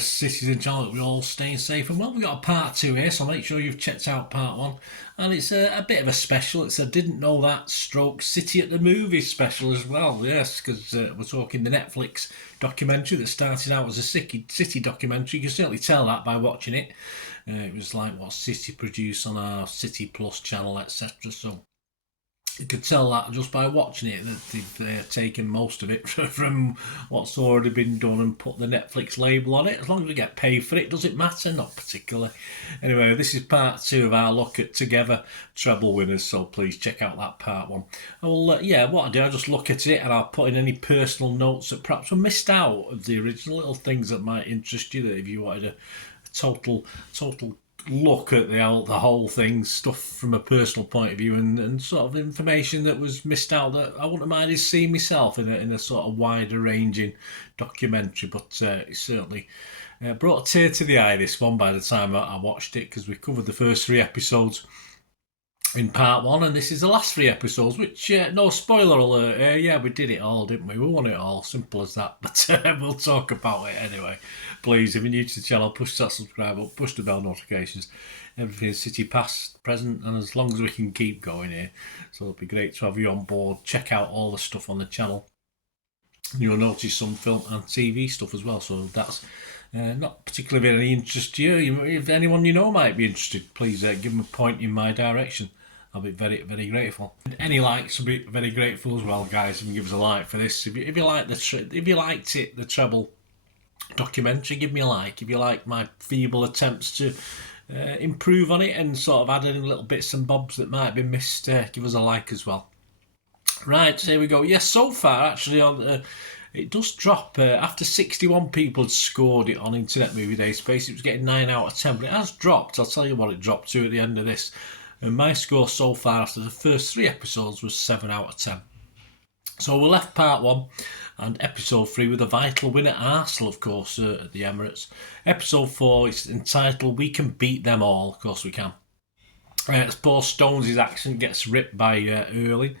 citizen channel that we're all staying safe. And well, we've got a part 2 here, so make sure you've checked out part 1. And it's a bit of a special. It's a Didn't Know That stroke City at the Movies special as well. Yes, because we're talking the Netflix documentary that started out as a city documentary. You can certainly tell that by watching it. It was like what City produced on our City Plus channel, etc. So you could tell that just by watching it, that they've taken most of it from what's already been done and put the Netflix label on it. As long as we get paid for it, does it matter? Not particularly. Anyway, this is part 2 of our look at Together Treble winners, so please check out that part 1. Well, what I do, I just look at it and I'll put in any personal notes that perhaps were missed out of the original, little things that might interest you, that if you wanted a total look at the whole thing, stuff from a personal point of view, and sort of information that was missed out that I wouldn't mind seeing myself in a sort of wider ranging documentary. But it certainly brought a tear to the eye, this one, by the time I watched it, because we covered the first 3 episodes in part 1, and this is the last 3 episodes, which, no spoiler alert, yeah, we did it all, didn't we? We won it all, simple as that, but we'll talk about it anyway. Please, if you're new to the channel, push that subscribe up, push the bell notifications, everything is City past, present, and as long as we can keep going here, so it'll be great to have you on board. Check out all the stuff on the channel. You'll notice some film and TV stuff as well, so that's not particularly of any interest to you. If anyone you know might be interested, please give them a point in my direction. I'll be very, very grateful. And any likes will be very grateful as well, guys. If you give us a like for this, if you liked it, the Treble documentary, give me a like. If you like my feeble attempts to improve on it and sort of add in little bits and bobs that might be missed, give us a like as well. Right, so here we go. Yes, so far actually on it does drop after 61 people had scored it on Internet Movie Database. It was getting 9 out of 10, but it has dropped. I'll tell you what it dropped to at the end of this. And my score so far after the first 3 episodes was 7 out of 10. So we left part 1 and episode 3 with a vital win at Arsenal, of course, at the Emirates. Episode 4 is entitled We Can Beat Them All. Of course we can. Paul Stones' accent gets ripped by Early.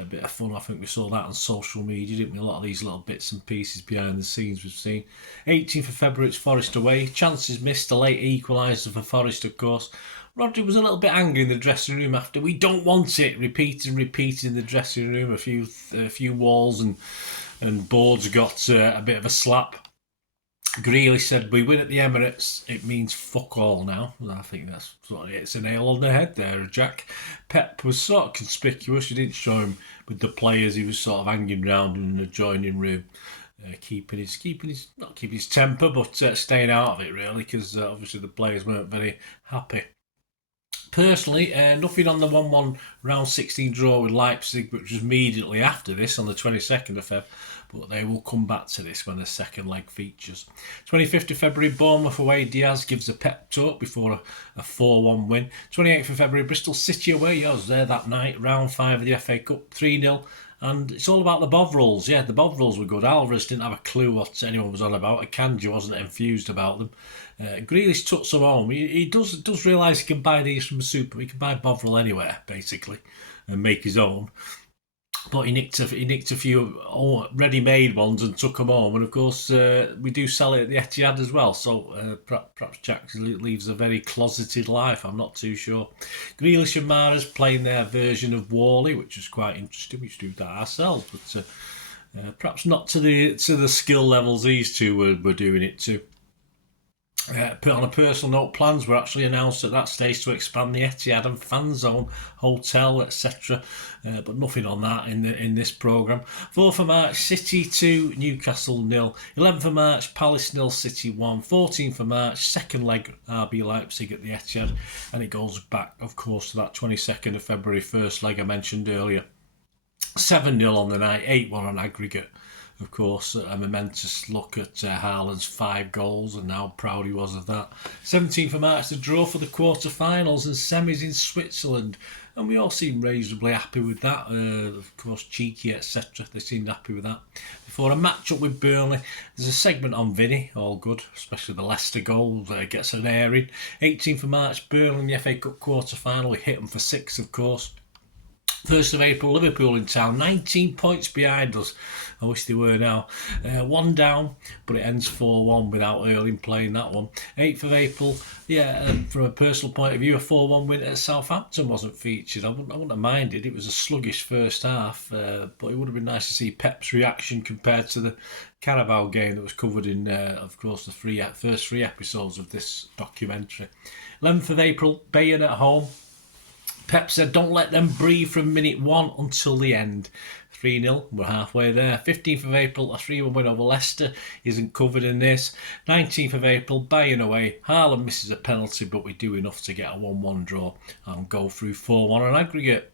A bit of fun. I think we saw that on social media, didn't we? A lot of these little bits and pieces behind the scenes we've seen. 18th of February, it's Forest away. Chances missed, a late equaliser for Forest, of course. Rodri was a little bit angry in the dressing room after "we don't want it" repeated in the dressing room. A few walls and boards got a bit of a slap. Grealish said, "We win at the Emirates, it means fuck all now." I think that's sort of hits a nail on the head there, Jack. Pep was sort of conspicuous. He didn't show him with the players. He was sort of hanging around in the adjoining room, keeping his temper, but staying out of it really, because obviously the players weren't very happy. Personally, nothing on the 1-1 round 16 draw with Leipzig, which was immediately after this on the 22nd of Feb. But they will come back to this when the second leg features. 25th of February, Bournemouth away. Diaz gives a pep talk before a 4-1 win. 28th of February, Bristol City away. I was there that night, round 5 of the FA Cup, 3-0. And it's all about the Bovrils. Yeah, the Bovrils were good. Alvarez didn't have a clue what anyone was on about. Akanji wasn't enthused about them. Grealish took some home. He does realise he can buy these from a super. He can buy Bovril anywhere, basically, and make his own. But he nicked a few ready-made ones and took them home. And of course, we do sell it at the Etihad as well. So perhaps Jack leaves a very closeted life. I'm not too sure. Grealish and Mahrez playing their version of Wally, which is quite interesting. We should do that ourselves, but perhaps not to the skill levels these two were doing it to. On a personal note, plans were actually announced at that stage to expand the Etihad and fan zone, hotel, etc. But nothing on that in this programme. 4th of March, City 2, Newcastle 0. 11th of March, Palace 0, City 1. 14th of March, second leg, RB Leipzig at the Etihad. And it goes back, of course, to that 22nd of February first leg I mentioned earlier. 7-0 on the night, 8-1 on aggregate. Of course, a momentous look at Haaland's 5 goals and how proud he was of that. 17th of March, the draw for the quarter-finals and semis in Switzerland. And we all seem reasonably happy with that. Of course, cheeky, etc. They seemed happy with that. Before a match-up with Burnley, there's a segment on Vinny, all good, especially the Leicester goal gets an airing. 18th of March, Burnley in the FA Cup quarter-final. We hit them for 6, of course. 1st of April, Liverpool in town, 19 points behind us. I wish they were now. One down, but it ends 4-1 without Erling playing that one. 8th of April, from a personal point of view, a 4-1 win at Southampton wasn't featured. I wouldn't have minded. It was a sluggish first half, but it would have been nice to see Pep's reaction compared to the Carabao game that was covered in, of course, the first 3 episodes of this documentary. 11th of April, Bayern at home. Pep said, don't let them breathe from minute 1 until the end. 3-0, we're halfway there. 15th of April, a 3-1 win over Leicester isn't covered in this. 19th of April, Bayern away. Haaland misses a penalty, but we do enough to get a 1-1 draw and go through 4-1 on aggregate.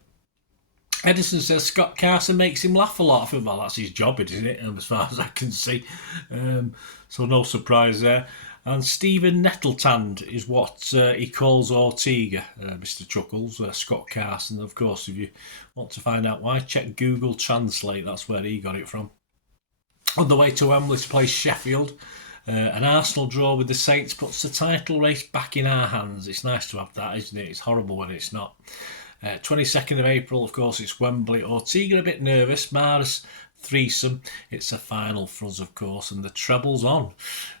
Edison says Scott Carson makes him laugh a lot. I think, well, that's his job, isn't it? As far as I can see. So no surprise there. And Stephen Nettletand is what he calls Ortega, Mr. Chuckles, Scott Carson. Of course, if you want to find out why, check Google Translate. That's where he got it from. On the way to Wembley to play Sheffield, an Arsenal draw with the Saints puts the title race back in our hands. It's nice to have that, isn't it? It's horrible when it's not. 22nd of April, of course, it's Wembley. Ortega a bit nervous. Mars threesome. It's a final for us, of course, and the treble's on.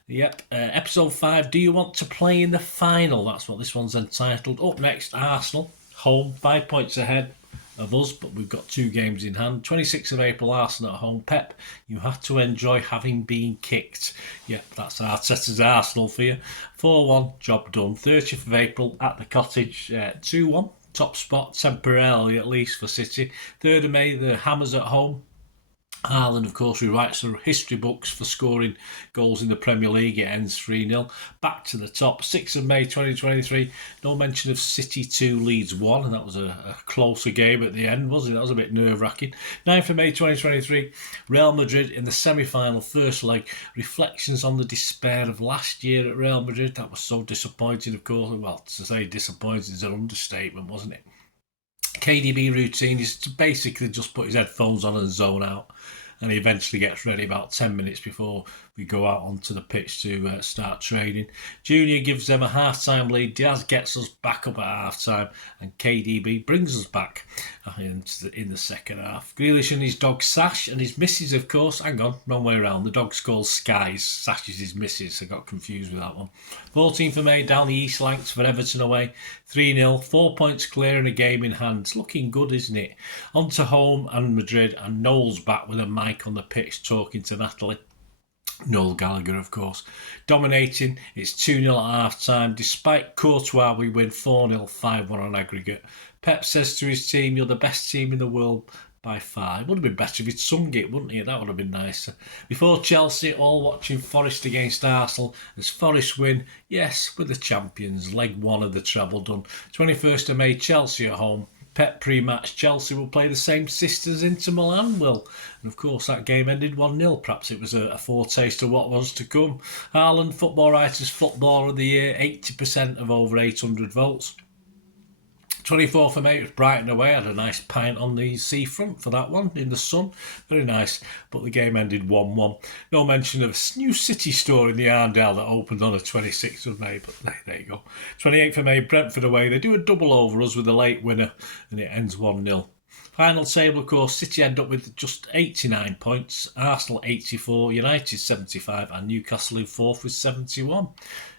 Yep. Episode 5, do you want to play in the final? That's what this one's entitled. Up next, Arsenal, home, 5 points ahead of us, but we've got 2 games in hand. 26th of April, Arsenal at home. Pep, you have to enjoy having been kicked. Yep, that's Arteta's Arsenal for you. 4-1, job done. 30th of April at the Cottage, 2-1. Top spot, temporarily at least, for City. 3rd of May, the Hammers at home. Haaland, of course, rewrites the history books for scoring goals in the Premier League. It ends 3-0. Back to the top. 6th of May 2023. No mention of City 2, Leeds 1. And that was a closer game at the end, wasn't it? That was a bit nerve-wracking. 9th of May 2023. Real Madrid in the semi-final first leg. Reflections on the despair of last year at Real Madrid. That was so disappointing, of course. Well, to say disappointing is an understatement, wasn't it? KDB routine is to basically just put his headphones on and zone out, and he eventually gets ready about 10 minutes before we go out onto the pitch to start training. Junior gives them a half-time lead. Diaz gets us back up at half-time, and KDB brings us back in the second half. Grealish and his dog Sash and his missus, of course. Hang on, wrong way around. The dog's called Skies. Sash is his missus. I got confused with that one. 14th of May, down the East Lancs for Everton away. 3-0, 4 points clear and a game in hand. It's looking good, isn't it? On to home and Madrid, and Noel's back with a mic on the pitch talking to Natalie. Noel Gallagher, of course. Dominating, it's 2-0 at half-time. Despite Courtois, we win 4-0, 5-1 on aggregate. Pep says to his team, you're the best team in the world by far. It would have been better if he'd sung it, wouldn't it? That would have been nicer. Before Chelsea, all watching Forest against Arsenal. As Forest win, yes, we're the champions. Leg 1 of the treble done. 21st of May, Chelsea at home. Pep pre-match, Chelsea will play the same sisters Inter Milan will. And of course that game ended 1-0. Perhaps it was a foretaste of what was to come. Haaland, Football Writers Footballer of the Year, 80% of over 800 votes. 24th of May, it was Brighton away. I had a nice pint on the seafront for that one, in the sun. Very nice. But the game ended 1-1. No mention of a new City store in the Arndale that opened on the 26th of May. But there you go. 28th of May, Brentford away. They do a double over us with a late winner, and it ends 1-0. Final table, of course, City end up with just 89 points. Arsenal 84, United 75, and Newcastle in 4th with 71.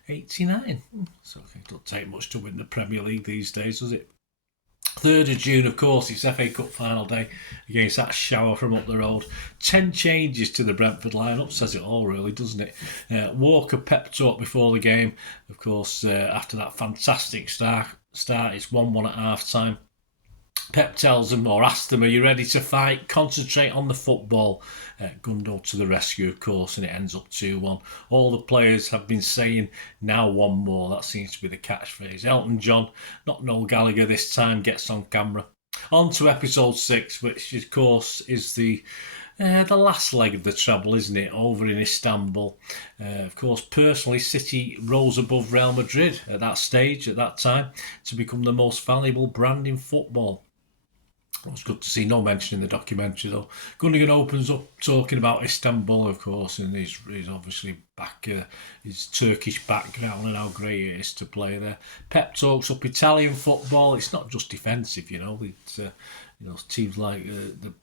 89. So I think it don't take much to win the Premier League these days, does it? 3rd of June, of course, it's FA Cup final day against that shower from up the road. 10 changes to the Brentford lineup, says it all really, doesn't it? Walker pep talk before the game. Of course, after that fantastic start, it's 1-1 at half-time. Pep tells them, or asks them, are you ready to fight? Concentrate on the football. Gundo to the rescue, of course, and it ends up 2-1. All the players have been saying, now one more. That seems to be the catchphrase. Elton John, not Noel Gallagher this time, gets on camera. On to episode 6, which, of course, is the last leg of the treble, isn't it, over in Istanbul. Of course, personally, City rose above Real Madrid at that stage, at that time, to become the most valuable brand in football. It was good to see, no mention in the documentary though. Gundogan opens up talking about Istanbul, of course, and he's obviously back, his Turkish background and how great it is to play there. Pep talks up Italian football. It's not just defensive, you know. It's teams like the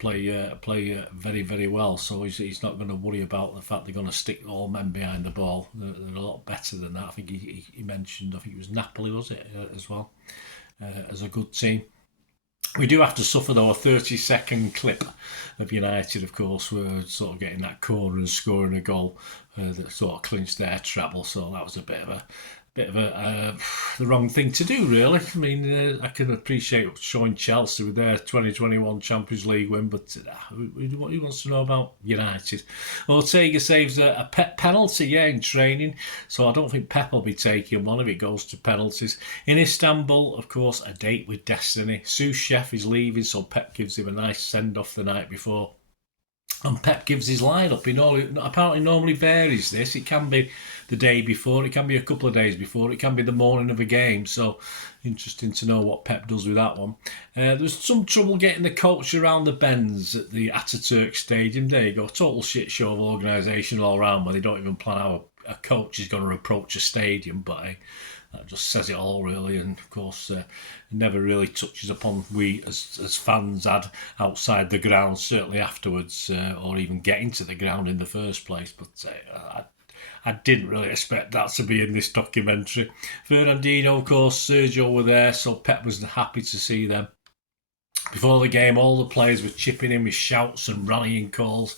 play very, very well. So he's not going to worry about the fact they're going to stick all men behind the ball. They're a lot better than that. I think he mentioned, I think it was Napoli, was it, as well, as a good team. We do have to suffer, though, a 30-second clip of United, of course, were sort of getting that corner and scoring a goal that sort of clinched their treble. So that was a bit of the wrong thing to do, really. I mean, I can appreciate showing Chelsea with their 2021 Champions League win, but who wants to know about United? Ortega saves a Pep penalty, in training, so I don't think Pep will be taking one if it goes to penalties. In Istanbul, of course, a date with destiny. Sous Chef is leaving, so Pep gives him a nice send-off the night before. And Pep gives his lineup. Apparently normally varies this. It can be the day before, it can be a couple of days before, it can be the morning of a game. So interesting to know what Pep does with that one. There's some trouble getting the coach around the bends at the Ataturk Stadium. There you go. Total shit show of organisation all round where they don't even plan how a coach is going to approach a stadium. But that just says it all, really. And of course, never really touches upon we as fans had outside the ground, certainly afterwards, or even getting to the ground in the first place. But I didn't really expect that to be in this documentary. Fernandinho, of course, Sergio were there, so Pep was happy to see them. Before the game, all the players were chipping in with shouts and rallying calls.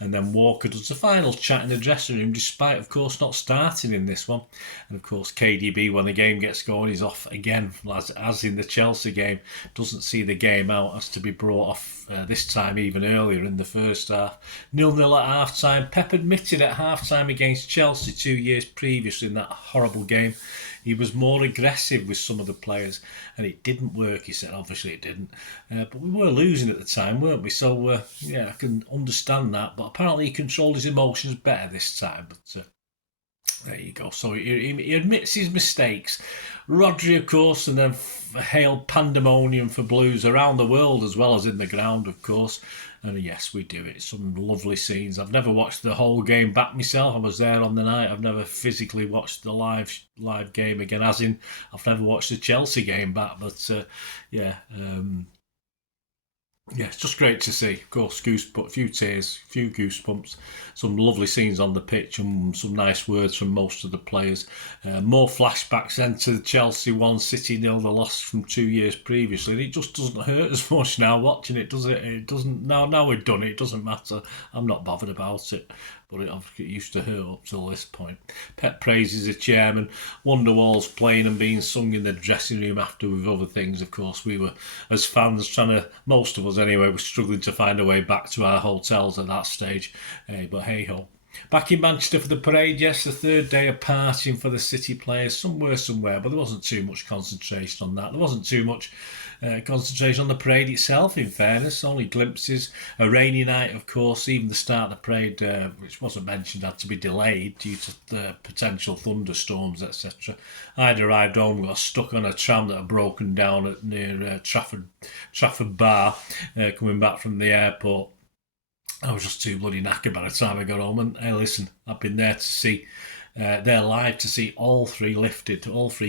And then Walker does the final chat in the dressing room, despite, of course, not starting in this one. And, of course, KDB, when the game gets going, is off again, as in the Chelsea game. Doesn't see the game out, has to be brought off this time even earlier in the first half. 0-0 at half-time. Pep admitted at half-time against Chelsea 2 years previous in that horrible game, he was more aggressive with some of the players, and it didn't work, he said. Obviously it didn't. But we were losing at the time, weren't we? So, I can understand that. But apparently he controlled his emotions better this time. But there you go. So he admits his mistakes. Rodri, of course, and then hailed pandemonium for Blues around the world as well as in the ground, of course. And yes, we do it. Some lovely scenes. I've never watched the whole game back myself. I was there on the night. I've never physically watched the live game again, as in I've never watched the Chelsea game back. But it's just great to see. Of course, a few tears, a few goosebumps, some lovely scenes on the pitch and some nice words from most of the players. More flashbacks then to the Chelsea 1, City 0, the loss from 2 years previously. And it just doesn't hurt as much now watching it, does it? It doesn't. Now we've done it, it doesn't matter. I'm not bothered about it. But it used to hurt up till this point. Pep praises the chairman. Wonderwall's playing and being sung in the dressing room after with other things. Of course, we were, as fans, most of us anyway, were struggling to find a way back to our hotels at that stage. But hey-ho. Back in Manchester for the parade, yes, the third day of partying for the City players. Some were somewhere, but there wasn't too much concentration on that. There wasn't too much concentration on the parade itself, in fairness. Only glimpses. A rainy night, of course. Even the start of the parade, which wasn't mentioned, had to be delayed due to the potential thunderstorms, etc. I'd arrived home, got stuck on a tram that had broken down near Trafford Bar, coming back from the airport. I was just too bloody knackered by the time I got home. And hey, listen, I've been there to see, they're live to see all three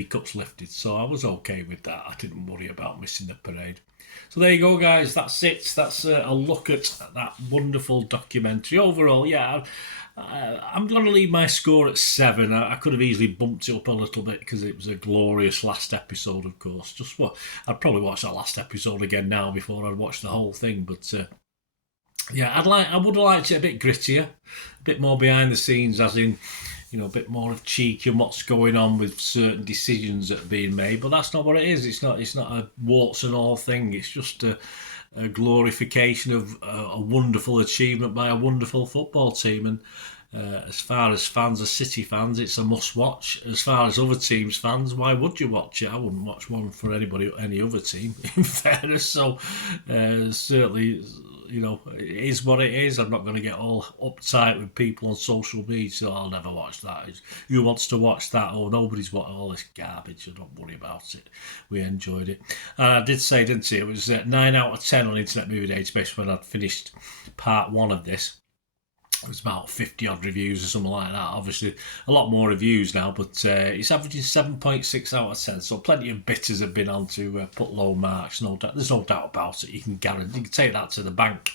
cups lifted. So I was okay with that. I didn't worry about missing the parade. So there you go, guys. That's it. That's a look at that wonderful documentary. Overall, I'm going to leave my score at 7. I could have easily bumped it up a little bit because it was a glorious last episode, of course. I'd probably watch that last episode again now before I'd watch the whole thing, but. I would have liked it a bit grittier, a bit more behind the scenes, as in, a bit more of cheek and what's going on with certain decisions that are being made. But that's not what it is. It's not a warts and all thing. It's just a glorification of a wonderful achievement by a wonderful football team. And as far as fans, as City fans, it's a must-watch. As far as other teams' fans, why would you watch it? I wouldn't watch one for any other team, in fairness. So certainly, it is what it is. I'm not going to get all uptight with people on social media, so I'll never watch that. Who wants to watch that? Oh, nobody's watching all this garbage, so don't worry about it. We enjoyed it. And I did say, didn't I? It was 9 out of 10 on Internet Movie Database when I'd finished part 1 of this. It was about 50 odd reviews or something like that. Obviously, a lot more reviews now, but it's averaging 7.6 out of 10. So plenty of bitters have been on to put low marks. No doubt, there's no doubt about it. You can guarantee, you can take that to the bank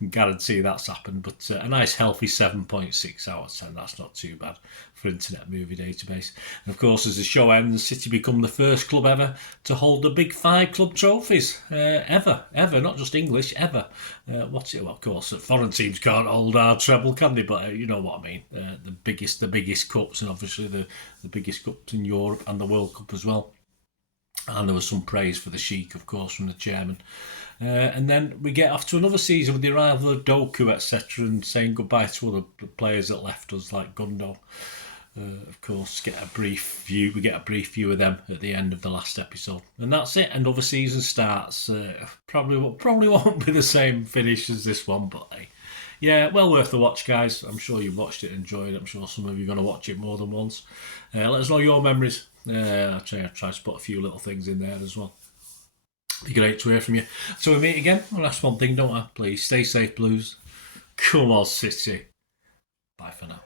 and guarantee that's happened. But a nice healthy 7.6 out of 10. That's not too bad for Internet Movie Database. And of course, as the show ends, City become the first club ever to hold the Big Five club trophies. Ever, not just English, ever. What's it? Well, of course, foreign teams can't hold our treble, can they? But you know what I mean. The biggest cups, and obviously the biggest cups in Europe and the World Cup as well. And there was some praise for the Sheik, of course, from the chairman. And then we get off to another season with the arrival of Doku, etc., and saying goodbye to other players that left us, like Gundo. Of course, we get a brief view of them at the end of the last episode, and that's it. Another season starts. Probably won't be the same finish as this one, but hey, yeah, well worth the watch, guys. I'm sure you watched it and enjoyed it. I'm sure some of you are going to watch it more than once. Let us know your memories. I'll try to put a few little things in there as well. Be great to hear from you. So we meet again. Well, that's one thing, don't I? Please stay safe, Blues. Come on, City. Bye for now.